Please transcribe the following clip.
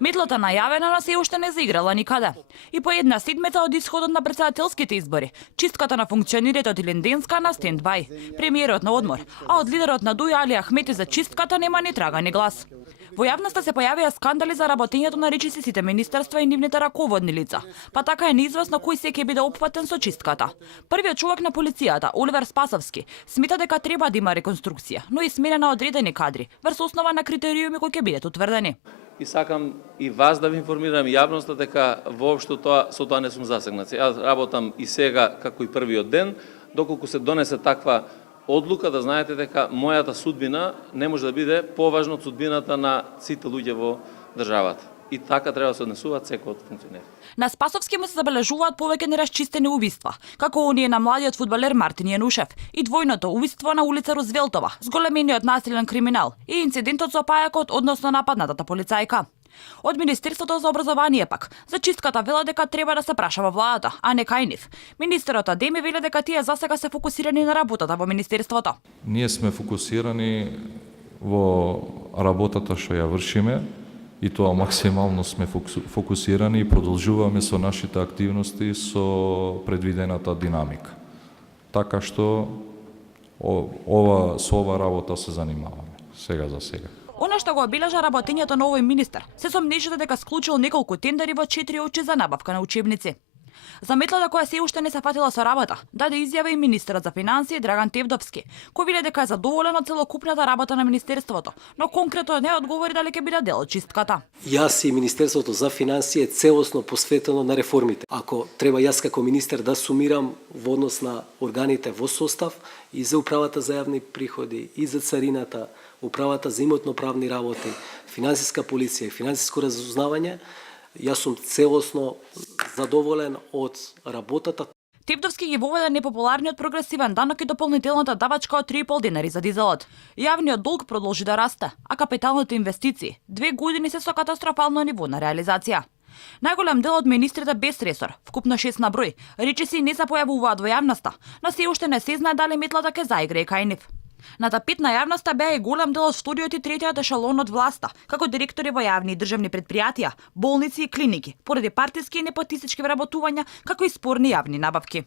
Метлата најавена, но се уште не заиграла никаде. И по една седмица од исходот на претседателските избори, чистката на функционерите од Илинденска на стендбај, премиерот на одмор, а од лидерот на Дуја Али Ахмети за чистката нема ни трага ни глас. Во јавноста се појавија скандали за работењето на речиси сите министерства и нивните раководни лица, па така е неизвестно кој се ќе биде опфатен со чистката. Првиот човек на полицијата, Оливер Спасовски, смета дека треба да има реконструкција, но и смена на одредени кадри, врз основа на критериуми кои ќе бидат утврдени. И сакам и вас да ви информирам, јавноста, дека воопшто со тоа не сум засегнат. Јас работам и сега како и првиот ден, доколку се донесе таква одлука, да знаете дека мојата судбина не може да биде поважна од судбината на сите луѓе во државата. И така треба да се однесуваат секој од функционери. На Спасовски му се забележуваат повеќе нерасчистени убиства, како оние на младиот фудбалер Мартин Јанушев и двојното убиство на улица Рузвелтова, зголемениот насилен криминал и инцидентот со пајакот односно нападнатата полицајка. Од Министерството за образование пак, за чистката вела дека треба да се праша во владата, а не кај нив. Министерот Адеми вели дека тие засега се фокусирани на работата во Министерството. Ние сме фокусирани во работата што ја вршиме, и тоа максимално сме фокусирани и продолжуваме со нашите активности со предвидената динамика. Така што со ова работа се занимаваме, сега за сега. Она што го обележа работењето на овој министер, се сомнежите дека склучил неколку тендери во 4 очи за набавка на учебници. За метлата која се уште не се фатила со работа, даде изјава и министерот за финансии Драган Тевдовски, кој вели дека е задоволен од целокупната работа на министерството, но конкретно не одговори дали ќе биде дел од чистката. Јас и Министерството за финансии е целосно посветено на реформите. Ако треба јас како министер да сумирам во однос на органите во состав и за управата за јавни приходи, и за царината, управата за имотно-правни работи, финансиска полиција и финансиско разузнавање, јас сум целосно задоволен од работата. Тевдовски ги воведе непопуларниот прогресивен данок и дополнителната давачка од 3,5 динари за дизелот. Јавниот долг продолжи да расте, а капиталните инвестиции 2 години се со катастрофално ниво на реализација. Најголем дел од министрите без ресор, вкупно 6 на број, речиси не се појавуваат во јавноста, но се уште не се знае дали метлата ќе заиграе кај нив. На тапет на јавноста беа и голем дел од вториот и третиот ешелон од власта, како директори во јавни и државни предпријатија, болници и клиники, поради партиски и непотистички вработувања, како и спорни јавни набавки.